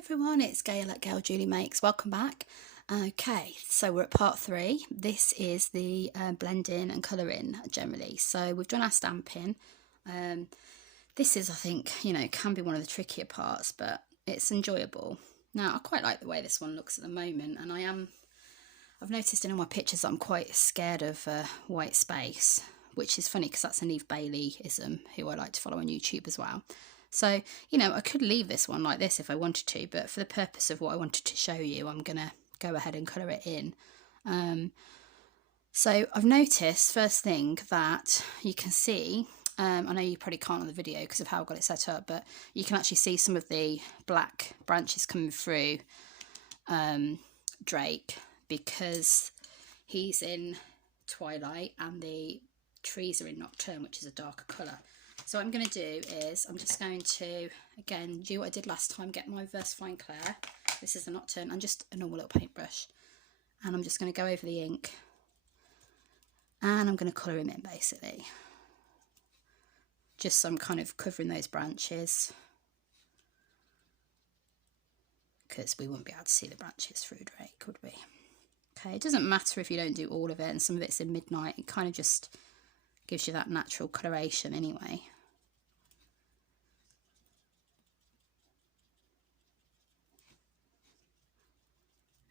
everyone, it's Gail at Gail Julie Makes. Welcome back. Okay, so we're at part 3. This is the blending and colouring generally. So we've done our stamping. This is, I think, can be one of the trickier parts, but it's enjoyable. Now, I quite like the way this one looks at the moment, and I've noticed in all my pictures that I'm quite scared of white space, which is funny because that's an Eve Bailey-ism, who I like to follow on YouTube as well. So, I could leave this one like this if I wanted to, but for the purpose of what I wanted to show you, I'm going to go ahead and colour it in. So I've noticed, first thing, that you can see, I know you probably can't on the video because of how I've got it set up, but you can actually see some of the black branches coming through Drake, because he's in Twilight and the trees are in Nocturne, which is a darker colour. So what I'm going to do is I'm just going to, again, do what I did last time, get my VersaFine Clair. This is the Nocturne, and just a normal little paintbrush. And I'm just going to go over the ink and I'm going to colour him in, basically. Just so I'm kind of covering those branches, because we wouldn't be able to see the branches through Drake, would we? Okay, it doesn't matter if you don't do all of it, and some of it's in Midnight. It kind of just gives you that natural coloration anyway.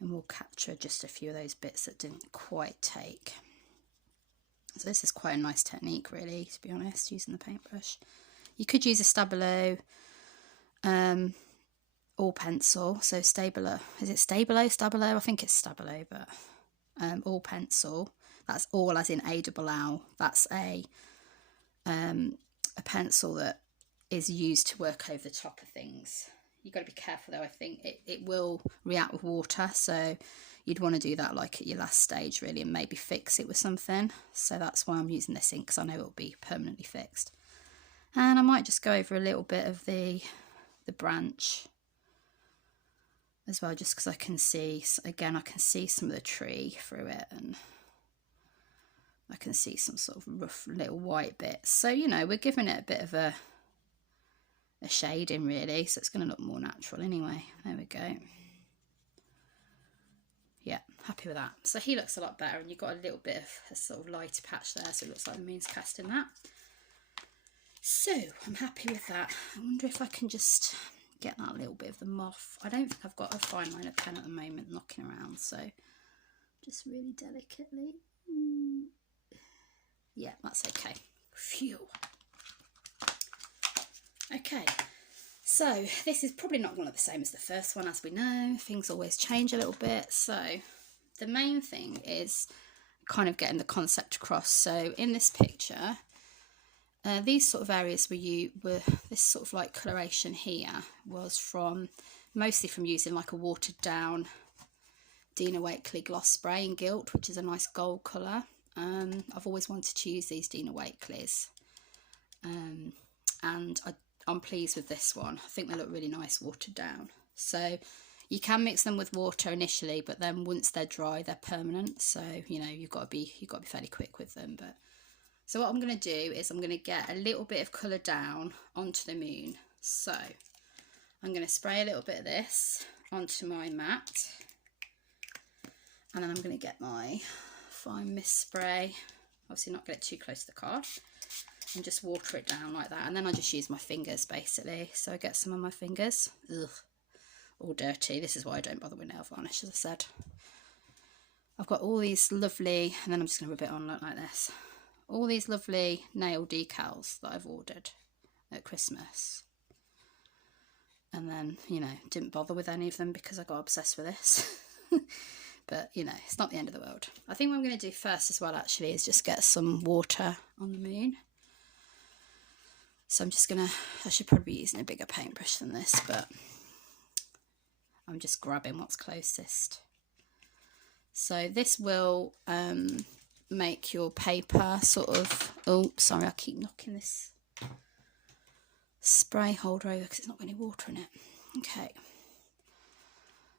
And we'll capture just a few of those bits that didn't quite take. So this is quite a nice technique, really, to be honest, using the paintbrush. You could use a Stabilo or pencil. So Stabilo, is it Stabilo? I think it's Stabilo, but all pencil. That's all as in A-double-L. That's a pencil that is used to work over the top of things. You've got to be careful though. I think it will react with water, so you'd want to do that like at your last stage really, and maybe fix it with something. So that's why I'm using this ink, because I know it'll be permanently fixed. And I might just go over a little bit of the branch as well, just because I can see, again, I can see some of the tree through it, and I can see some sort of rough little white bits. So, we're giving it a bit of a shading really, so it's going to look more natural anyway. There we go. Yeah, happy with that. So he looks a lot better, and you've got a little bit of a sort of lighter patch there, so it looks like the moon's casting that. So I'm happy with that. I wonder if I can just get that little bit of the moth. I don't think I've got a fine liner pen at the moment knocking around, so just really delicately. Yeah, that's okay. Phew. Okay, so this is probably not going to look the same as the first one, as we know. Things always change a little bit. So the main thing is kind of getting the concept across. So in this picture, these sort of areas were this sort of like coloration here was mostly from using like a watered down Dina Wakley gloss spray in Gilt, which is a nice gold colour. I've always wanted to use these Dina Wakeleys, and I'm pleased with this one. I think they look really nice watered down. So you can mix them with water initially, but then once they're dry, they're permanent. So you've got to be fairly quick with them. But so what I'm going to do is I'm going to get a little bit of colour down onto the moon. So I'm going to spray a little bit of this onto my mat, and then I'm going to get my fine mist spray. Obviously not get it too close to the card. And just water it down like that, and then I just use my fingers basically. So I get some on my fingers. Ugh, all dirty. This is why I don't bother with nail varnish, as I said. I've got all these lovely, and then I'm just going to rub it on like this. All these lovely nail decals that I've ordered at Christmas. And then, didn't bother with any of them because I got obsessed with this. But, it's not the end of the world. I think what I'm going to do first as well, actually, is just get some water on the moon. So I'm just going to, I should probably be using a bigger paintbrush than this, but I'm just grabbing what's closest. So this will make your paper sort of, oh, sorry, I keep knocking this spray holder over because it's not got any water in it. Okay.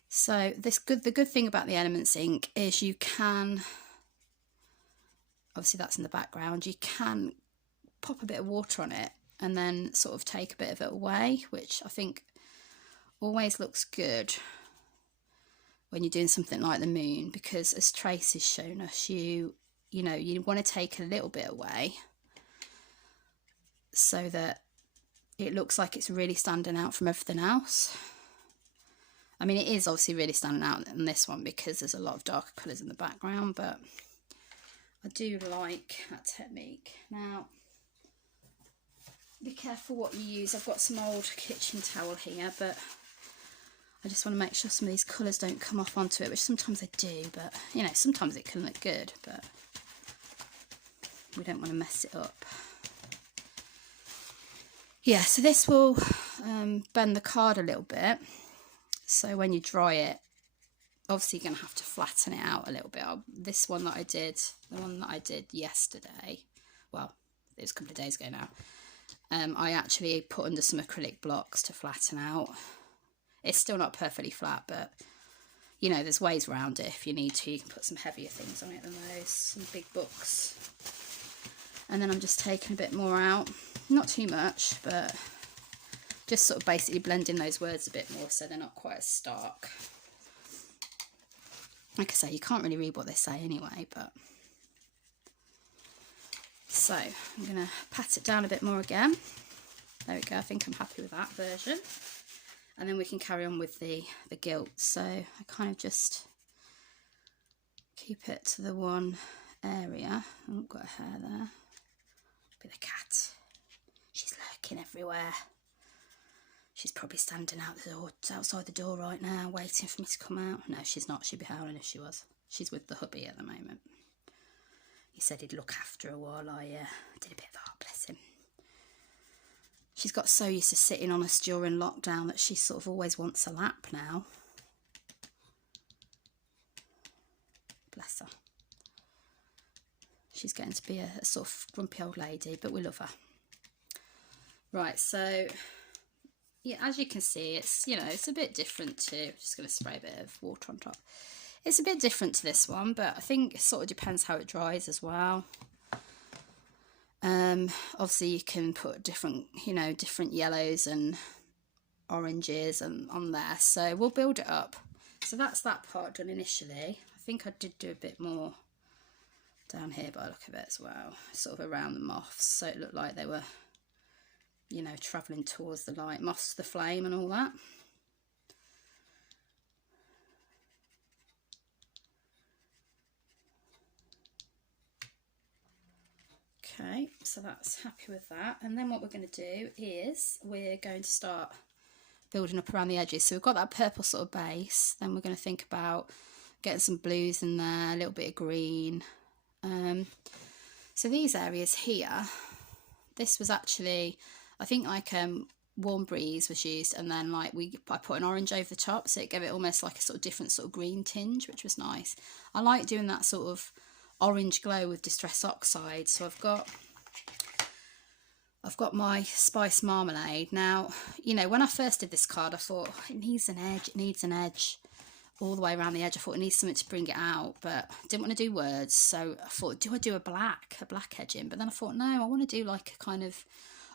So the good thing about the Elements ink is you can, obviously that's in the background, you can pop a bit of water on it and then sort of take a bit of it away, which I think always looks good when you're doing something like the moon, because as Tracy's shown us, you know, you want to take a little bit away so that it looks like it's really standing out from everything else. I mean, it is obviously really standing out in this one because there's a lot of darker colours in the background, but I do like that technique. Now, be careful what you use. I've got some old kitchen towel here, but I just want to make sure some of these colours don't come off onto it, which sometimes they do, but, you know, sometimes it can look good, but we don't want to mess it up. Yeah, so this will bend the card a little bit. So when you dry it, obviously you're going to have to flatten it out a little bit. This one that I did, the one that I did yesterday, well, it was a couple of days ago now, I actually put under some acrylic blocks to flatten out. It's still not perfectly flat, but, you know, there's ways around it. If you need to, you can put some heavier things on it than those, some big books. And then I'm just taking a bit more out. Not too much, but just sort of basically blending those words a bit more so they're not quite as stark. Like I say, you can't really read what they say anyway, but... So, I'm going to pat it down a bit more again. There we go, I think I'm happy with that version. And then we can carry on with the gilt. So, I kind of just keep it to the one area. Oh, I've got a hair there. Bit of cat. She's lurking everywhere. She's probably standing outside the door right now, waiting for me to come out. No, she's not. She'd be howling if she was. She's with the hubby at the moment. He said he'd look after her while I did a bit of art, bless him. She's got so used to sitting on us during lockdown that she sort of always wants a lap now. Bless her. She's getting to be a sort of grumpy old lady, but we love her. Right, so... yeah, as you can see, it's, you know, it's a bit different to, I'm just going to spray a bit of water on top. It's a bit different to this one, but I think it sort of depends how it dries as well. Obviously you can put different, you know, different yellows and oranges and on there. So we'll build it up. So that's that part done initially. I think I did do a bit more down here by the look of it as well, sort of around the moths, so it looked like they were, you know, travelling towards the light, moths to the flame and all that. Okay, so that's happy with that. And then what we're going to do is we're going to start building up around the edges. So we've got that purple sort of base, then we're going to think about getting some blues in there, a little bit of green. So these areas here, this was actually, I think like Warm Breeze was used, and then like I put an orange over the top, so it gave it almost like a sort of different sort of green tinge, which was nice. I like doing that sort of orange glow with Distress Oxide. So I've got my Spice Marmalade. Now, you know, when I first did this card, I thought it needs an edge, all the way around the edge. I thought it needs something to bring it out, but I didn't want to do words, so I thought, do I do a black edging? But then I thought, no, I want to do like a kind of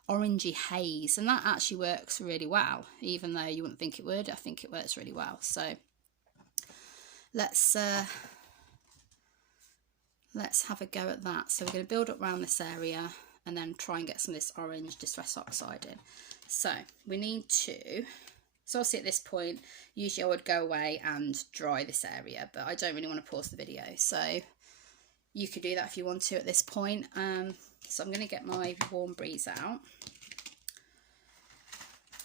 orangey haze, and that actually works really well, even though you wouldn't think it would. I think it works really well. So let's have a go at that. So we're going to build up around this area and then try and get some of this orange Distress Oxide in. So we need to, so obviously at this point, usually I would go away and dry this area, but I don't really want to pause the video. So you could do that if you want to at this point. So I'm going to get my Warm Breeze out.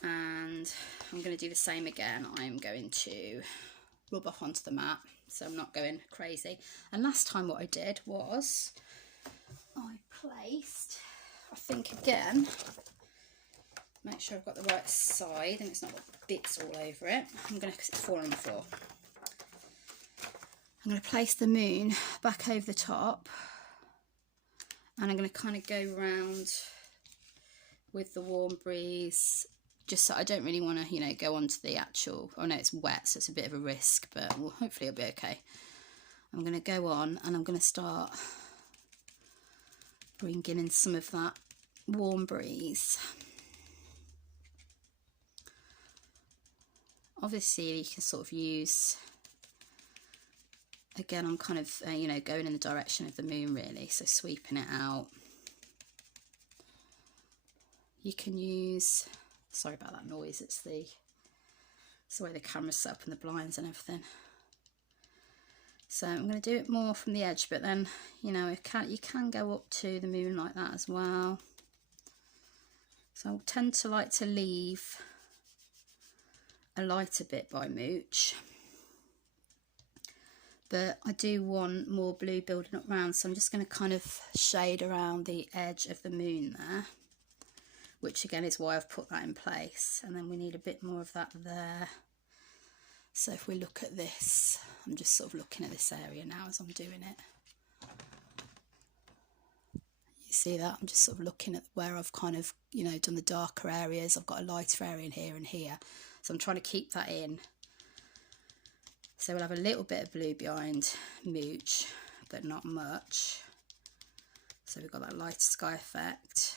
And I'm going to do the same again. I'm going to rub off onto the mat, so I'm not going crazy. And last time what I did was I placed, I think again, make sure I've got the right side and it's not got bits all over it. I'm going to, because it's falling on the floor, I'm going to place the moon back over the top, and I'm going to kind of go round with the Warm Breeze, just so I don't really want to, you know, go onto the actual, oh no, it's wet, so it's a bit of a risk, but well, hopefully it'll be okay. I'm going to go on and I'm going to start bringing in some of that Warm Breeze. obviously you can sort of use, again I'm kind of you know, going in the direction of the moon really, so sweeping it out. You can use, sorry about that noise, it's the way the camera's set up and the blinds and everything. So I'm going to do it more from the edge, but then, you know, you can go up to the moon like that as well. So I tend to like to leave a lighter bit by Mooch, but I do want more blue building up round, so I'm just going to kind of shade around the edge of the moon there, which again is why I've put that in place. And then we need a bit more of that there. So if we look at this, I'm just sort of looking at this area now as I'm doing it. You see that? I'm just sort of looking at where I've kind of, you know, done the darker areas. I've got a lighter area in here and here. So I'm trying to keep that in. So we'll have a little bit of blue behind Mooch, but not much. So we've got that light sky effect.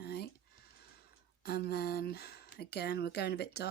Okay. And then again, we're going a bit dark.